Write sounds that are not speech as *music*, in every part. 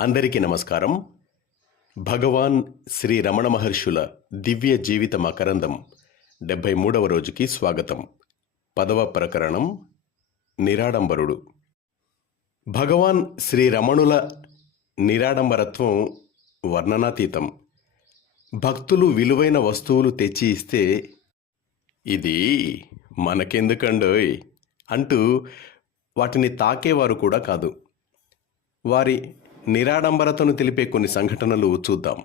అందరికీ నమస్కారం. భగవాన్ శ్రీ రమణ మహర్షుల దివ్య జీవిత మకరందం డెబ్భై మూడవ రోజుకి స్వాగతం. పదవ ప్రకరణం నిరాడంబరుడు. భగవాన్ శ్రీ రమణుల నిరాడంబరత్వం వర్ణనాతీతం. భక్తులు విలువైన వస్తువులు తెచ్చి ఇస్తే ఇది మనకెందుకండోయ్ అంటూ వాటిని తాకేవారు కూడా కాదు. వారి నిరాడంబరతను తెలిపే కొన్ని సంఘటనలు చూద్దాం.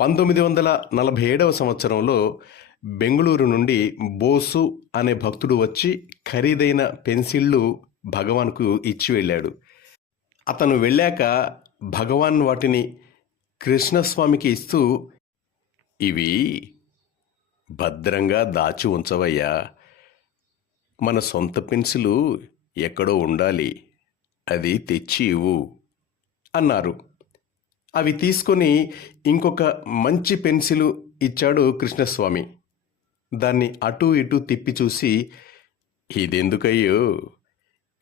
పంతొమ్మిది వందల నలభై ఏడవ సంవత్సరంలో బెంగళూరు నుండి బోసు అనే భక్తుడు వచ్చి ఖరీదైన పెన్సిళ్ళు భగవాన్కు ఇచ్చి వెళ్ళాడు. అతను వెళ్ళాక భగవాన్ వాటిని కృష్ణస్వామికి ఇస్తూ ఇవి భద్రంగా దాచి ఉంచవయ్యా. మన సొంత పెన్సిలు ఎక్కడో ఉండాలి. అది తెచ్చి ఇవ్వు. అన్నారు. అవి తీసుకొని ఇంకొక మంచి పెన్సిలు ఇచ్చాడు కృష్ణస్వామి. దాన్ని అటూ ఇటూ తిప్పి చూసి ఇదెందుకయ్యో?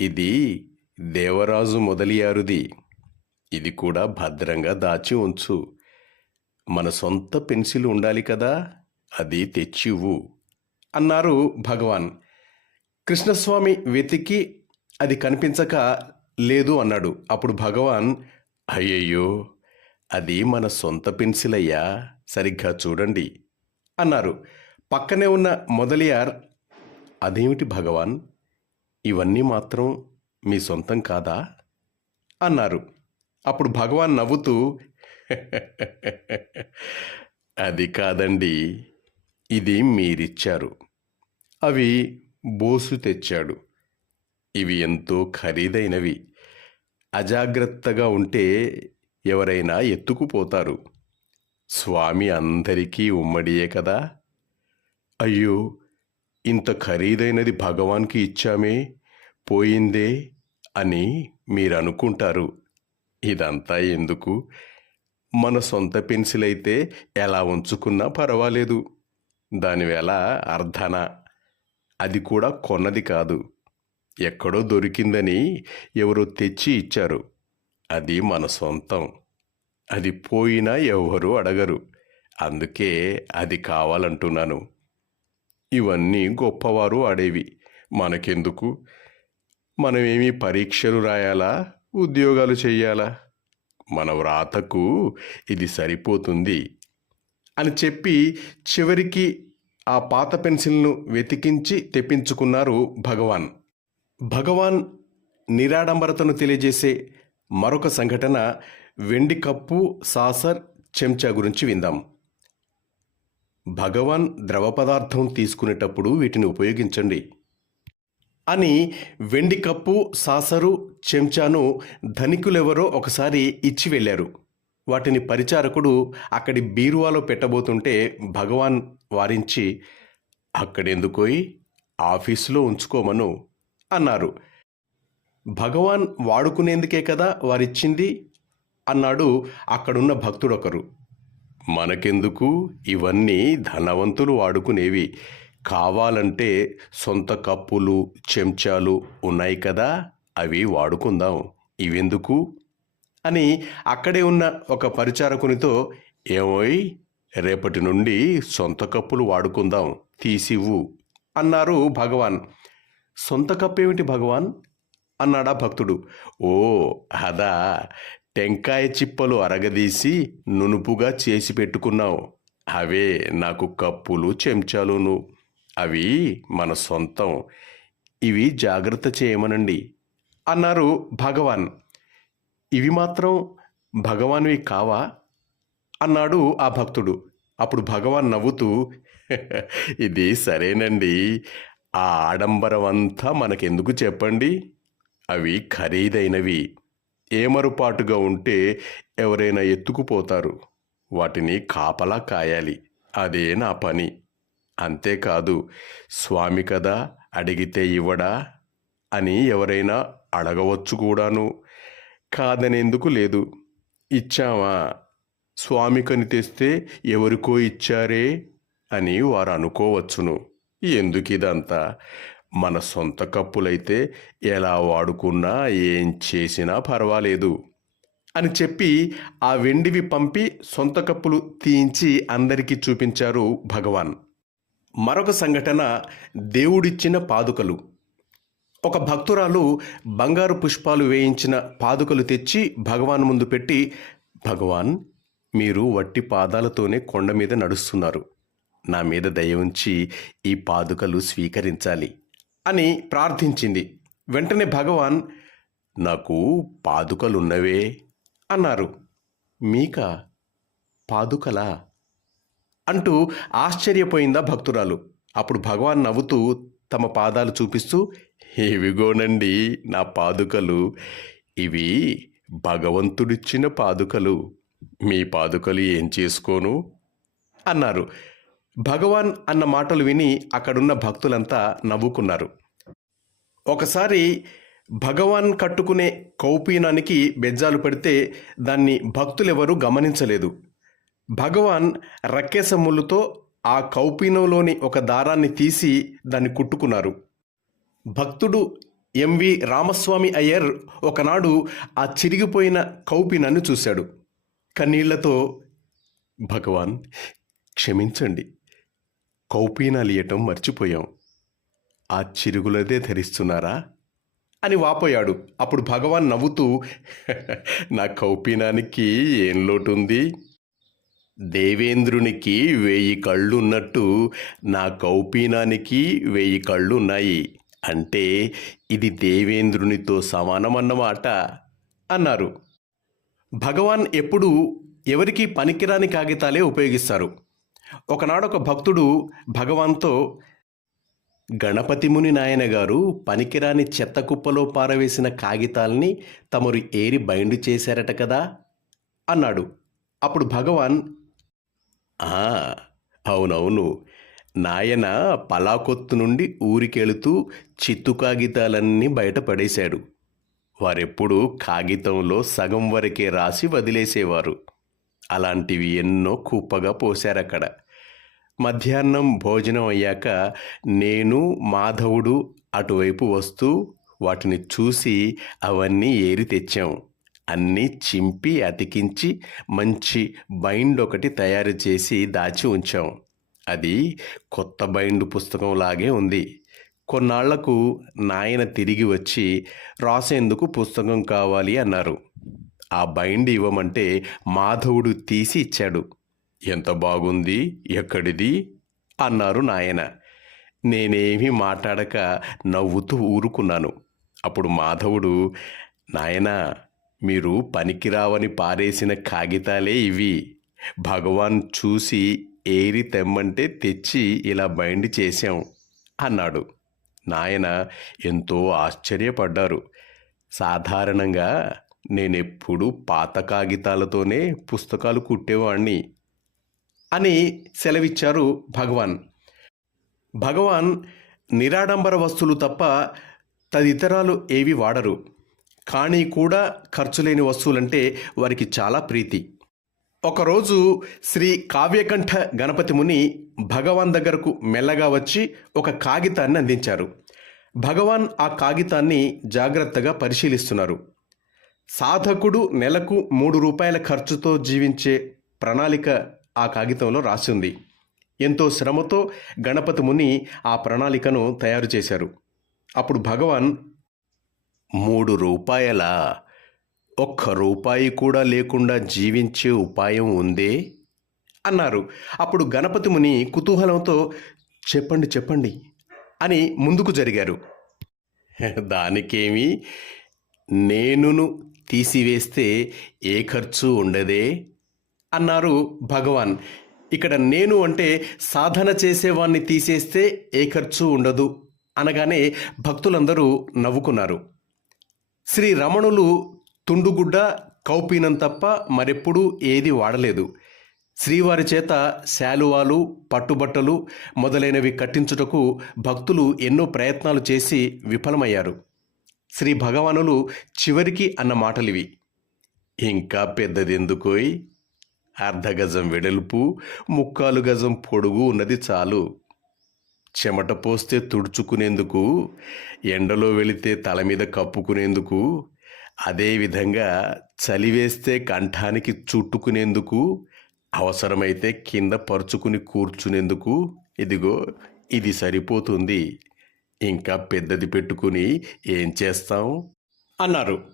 ఇది దేవరాజు మొదలియారుది. ఇది కూడా భద్రంగా దాచి ఉంచు. మన సొంత పెన్సిల్ ఉండాలి కదా అది తెచ్చివు అన్నారు భగవాన్. కృష్ణస్వామి వెతికి అది కనిపించక లేదు అన్నాడు. అప్పుడు భగవాన్ అయ్యయ్యో అది మన సొంత పెన్సిలయ్యా సరిగ్గా చూడండి అన్నారు. పక్కనే ఉన్న మొదలియార్ అదేమిటి భగవాన్? ఇవన్నీ మాత్రం మీ సొంతం కాదా? అన్నారు. అప్పుడు భగవాన్ నవ్వుతూ అది కాదండి ఇది మీరిచ్చారు అవి బోసు తెచ్చాడు ఇవి ఎంతో ఖరీదైనవి అజాగ్రత్తగా ఉంటే ఎవరైనా ఎత్తుకుపోతారు. స్వామి అందరికీ ఉమ్మడియే కదా. అయ్యో ఇంత ఖరీదైనది భగవాన్కి ఇచ్చామే పోయిందే అని మీరు అనుకుంటారు ఇదంతా ఎందుకు? మన సొంత పెన్సిల్ అయితే ఎలా ఉంచుకున్నా పర్వాలేదు. దాని అర్ధన? అది కూడా కొన్నది కాదు. ఎక్కడో దొరికిందని ఎవరో తెచ్చి ఇచ్చారు. అది మన సొంతం. అది పోయినా ఎవరు అడగరు. అందుకే అది కావాలంటున్నాను. ఇవన్నీ గొప్పవారు ఆడేవి. మనకెందుకు? మనమేమి పరీక్షలు రాయాలా? ఉద్యోగాలు చేయాలా మన వ్రాతకు ఇది సరిపోతుంది అని చెప్పి చివరికి ఆ పాత పెన్సిల్ను వెతికించి తెప్పించుకున్నారు భగవాన్. భగవాన్ నిరాడంబరతను తెలియజేసే మరొక సంఘటన వెండి కప్పు సాసర్ చెంచా గురించి విందాం. భగవాన్ ద్రవ పదార్థం తీసుకునేటప్పుడు వీటిని ఉపయోగించండి. అని వెండి కప్పు సాసరు చెంచాను ధనికులెవరో ఒకసారి ఇచ్చి వెళ్ళారు. వాటిని పరిచారకుడు అక్కడి బీరువాలో పెట్టబోతుంటే భగవాన్ వారించి అక్కడెందుకోయి? ఆఫీసులో ఉంచుకోమను. అన్నారు. భగవాన్ వాడుకునేందుకే కదా వారిచ్చింది? అన్నాడు అక్కడున్న భక్తుడొకరు. మనకెందుకు? ఇవన్నీ ధనవంతులు వాడుకునేవి. కావాలంటే సొంత కప్పులు చెంచాలు ఉన్నాయి కదా అవి వాడుకుందాం. ఇవెందుకు? అని అక్కడే ఉన్న ఒక పరిచారకునితో ఏమోయ్ రేపటి నుండి సొంత కప్పులు వాడుకుందాం తీసివ్వు అన్నారు భగవాన్. సొంత కప్పేమిటి భగవాన్? అన్నాడా భక్తుడు. ఓ అదా. టెంకాయ చిప్పలు అరగదీసి నునుపుగా చేసి పెట్టుకున్నావు. అవే నాకు కప్పులు చెంచాలును. అవి మన సొంతం. ఇవి జాగ్రత్త చేయమనండి అన్నారు భగవాన్. ఇవి మాత్రం భగవాన్వి కావా? అన్నాడు ఆ భక్తుడు. అప్పుడు భగవాన్ నవ్వుతూ *laughs* ఇది సరేనండి. ఆ ఆడంబరం అంతా మనకెందుకు చెప్పండి? అవి ఖరీదైనవి. ఏమరుపాటుగా ఉంటే ఎవరైనా ఎత్తుకుపోతారు. వాటిని కాపలా కాయాలి. అదే నా పని. అంతేకాదు స్వామి కదా అడిగితే ఇవ్వడా? అని ఎవరైనా అడగవచ్చు కూడాను. కాదనేందుకు లేదు. ఇచ్చామా? స్వామికని తెస్తే ఎవరికో ఇచ్చారే? అని వారు అనుకోవచ్చును. ఎందుకిదంతా? మన సొంత కప్పులైతే ఎలా వాడుకున్నా ఏం చేసినా పర్వాలేదు అని చెప్పి ఆ వెండివి పంపి సొంత కప్పులు తీయించి అందరికీ చూపించారు భగవాన్. మరొక సంఘటన దేవుడిచ్చిన పాదుకలు. ఒక భక్తురాలు బంగారు పుష్పాలు వేయించిన పాదుకలు తెచ్చి భగవాన్ ముందు పెట్టి భగవాన్ మీరు వట్టి పాదాలతోనే కొండ మీద నడుస్తున్నారు. నా మీద దయ ఉంచి ఈ పాదుకలు స్వీకరించాలి అని ప్రార్థించింది. వెంటనే భగవాన్ నాకు పాదుకలున్నవే అన్నారు. మీక? పాదుకలా? అంటూ ఆశ్చర్యపోయిందా భక్తురాలు. అప్పుడు భగవాన్ నవ్వుతూ తమ పాదాలు చూపిస్తూ ఇవిగోనండి నా పాదుకలు. ఇవి భగవంతుడిచ్చిన పాదుకలు. మీ పాదుకలు ఏం చేసుకోను? అన్నారు. భగవాన్ అన్న మాటలు విని అక్కడున్న భక్తులంతా నవ్వుకున్నారు. ఒకసారి భగవాన్ కట్టుకునే కౌపీనానికి బెజ్జాలు పడితే దాన్ని భక్తులెవరూ గమనించలేదు. భగవాన్ రక్కేస ఆ కౌపీనంలోని ఒక దారాన్ని తీసి దాన్ని కుట్టుకున్నారు. భక్తుడు ఎంవి రామస్వామి అయ్యర్ ఒకనాడు ఆ చిరిగిపోయిన కౌపీనాన్ని చూశాడు. కన్నీళ్ళతో భగవాన్ క్షమించండి. కౌపీనాలు ఇయ్యటం మర్చిపోయాం. ఆ చిరుగులదే ధరిస్తున్నారా? అని వాపోయాడు. అప్పుడు భగవాన్ నవ్వుతూ నా కౌపీనానికి ఏం లోటుంది? దేవేంద్రునికి వెయ్యి కళ్ళున్నట్టు నా కౌపీనానికి వెయ్యి కళ్ళు ఉన్నాయి అంటే ఇది దేవేంద్రునితో సమానమన్నమాట అన్నారు. భగవాన్ ఎప్పుడూ ఎవరికి పనికిరాని కాగితాలే ఉపయోగిస్తారు. ఒకనాడొక భక్తుడు భగవాన్తో గణపతిముని నాయన గారు పనికిరాని చెత్త కుప్పలో పారవేసిన కాగితాల్ని తమరు ఏరి బైండు చేశారట కదా? అన్నాడు. అప్పుడు భగవాన్ "ఆ, అవునవును. నాయన పలాకొత్తు నుండి ఊరికెళుతూ చిత్తు కాగితాలన్నీ బయట పడేశాడు. వారెప్పుడు కాగితంలో సగం వరకే రాసి వదిలేసేవారు. అలాంటివి ఎన్నో కుప్పగా పోశారక్కడ. మధ్యాహ్నం భోజనం అయ్యాక నేను మాధవుడు అటువైపు వస్తూ వాటిని చూసి అవన్నీ ఏరి తెచ్చాం. అన్నీ చింపి అతికించి మంచి బైండ్ ఒకటి తయారు చేసి దాచి ఉంచాం. అది కొత్త బైండ్ పుస్తకం లాగే ఉంది. కొన్నాళ్ళకు నాయన తిరిగి వచ్చి రాసేందుకు పుస్తకం కావాలి అన్నారు. ఆ బైండ్ ఇవ్వమంటే మాధవుడు తీసి ఇచ్చాడు. ఎంత బాగుంది ఎక్కడిది? అన్నారు నాయన. నేనేమీ మాట్లాడక నవ్వుతూ ఊరుకున్నాను. అప్పుడు మాధవుడు నాయనా మీరు పనికిరావని పారేసిన కాగితాలే ఇవి. భగవాన్ చూసి ఏరి తెమ్మంటే తెచ్చి ఇలా బైండ్ చేశాం అన్నాడు. నాయన ఎంతో ఆశ్చర్యపడ్డారు. సాధారణంగా నేనెప్పుడు పాత కాగితాలతోనే పుస్తకాలు కుట్టేవాణ్ణి అని సెలవిచ్చారు భగవాన్. భగవాన్ నిరాడంబర వస్తువులు తప్ప తదితరాలు ఏవి వాడరు. కానీ కూడా ఖర్చు లేని వస్తువులంటే వారికి చాలా ప్రీతి. ఒకరోజు శ్రీ కావ్యకంఠ గణపతి ముని భగవాన్ దగ్గరకు మెల్లగా వచ్చి ఒక కాగితాన్ని అందించారు. భగవాన్ ఆ కాగితాన్ని జాగ్రత్తగా పరిశీలిస్తున్నారు. సాధకుడు నెలకు మూడు రూపాయల ఖర్చుతో జీవించే ప్రణాళిక ఆ కాగితంలో రాసి ఉంది ఎంతో శ్రమతో గణపతి ముని ఆ ప్రణాళికను తయారు చేశారు. అప్పుడు భగవాన్ మూడు రూపాయల? ఒక్క రూపాయి కూడా లేకుండా జీవించే ఉపాయం ఉందే? అన్నారు. అప్పుడు గణపతి ముని కుతూహలంతో చెప్పండి చెప్పండి అని ముందుకు జరిగారు. దానికేమి? నేనును తీసివేస్తే ఏ ఖర్చు ఉండదే? అన్నారు భగవాన్. ఇక్కడ నేను అంటే సాధన చేసేవాణ్ణి తీసేస్తే ఏ ఖర్చు ఉండదు అనగానే భక్తులందరూ నవ్వుకున్నారు. శ్రీ రమణులు తుండుగుడ్డ కౌపీనం తప్ప మరెప్పుడూ ఏది వాడలేదు. శ్రీవారి చేత శాలువాలు పట్టుబట్టలు మొదలైనవి కట్టించుటకు భక్తులు ఎన్నో ప్రయత్నాలు చేసి విఫలమయ్యారు. శ్రీ భగవానులు చివరికి అన్న మాటలివి. ఇంకా పెద్దదెందుకోయ్? అర్ధ గజం వెడల్పు ముక్కాలు గజం పొడుగు ఉన్నది చాలు. చెమట పోస్తే తుడుచుకునేందుకు ఎండలో వెళితే తల మీద కప్పుకునేందుకు అదేవిధంగా చలివేస్తే కంఠానికి చుట్టుకునేందుకు అవసరమైతే కింద పరుచుకుని కూర్చునేందుకు ఇదిగో ఇది సరిపోతుంది. ఇంకా పెద్దది పెట్టుకుని ఏం చేస్తాం? అన్నారు.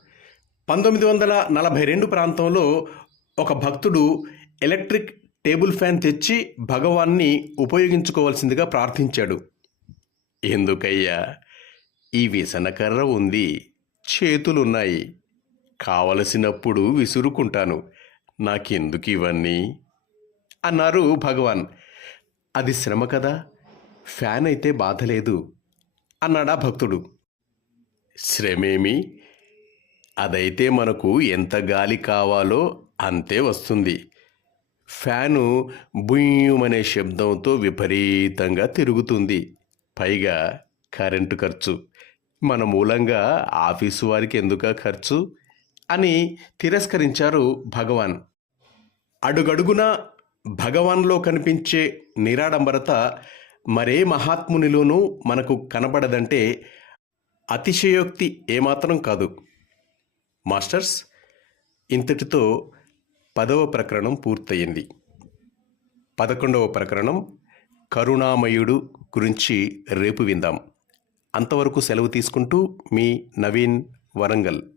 పంతొమ్మిది వందల నలభై రెండు ప్రాంతంలో ఒక భక్తుడు ఎలక్ట్రిక్ టేబుల్ ఫ్యాన్ తెచ్చి భగవాన్ని ఉపయోగించుకోవాల్సిందిగా ప్రార్థించాడు. ఎందుకయ్యా? ఈ విసనకర్ర ఉంది. చేతులున్నాయి. కావలసినప్పుడు విసురుకుంటాను. నాకెందుకు ఇవన్నీ? అన్నారు భగవాన్. అది శ్రమ కదా. ఫ్యాన్ అయితే బాధలేదు. అన్నాడా భక్తుడు. శ్రమేమి? అదైతే మనకు ఎంత గాలి కావాలో అంతే వస్తుంది. ఫ్యాను బుయ్యమనే శబ్దంతో విపరీతంగా తిరుగుతుంది. పైగా కరెంటు ఖర్చు. మన మూలంగా ఆఫీసు వారికి ఎందుక ఖర్చు? అని తిరస్కరించారు భగవాన్. అడుగడుగునా భగవాన్లో కనిపించే నిరాడంబరత మరే మహాత్మునిలోనూ మనకు కనబడదంటే అతిశయోక్తి ఏమాత్రం కాదు. మాస్టర్స్ ఇంతటితో పదవ ప్రకరణం పూర్తయింది. పదకొండవ ప్రకరణం కరుణామయుడు గురించి రేపు విందాం. అంతవరకు సెలవు తీసుకుంటూ మీ నవీన్ వరంగల్.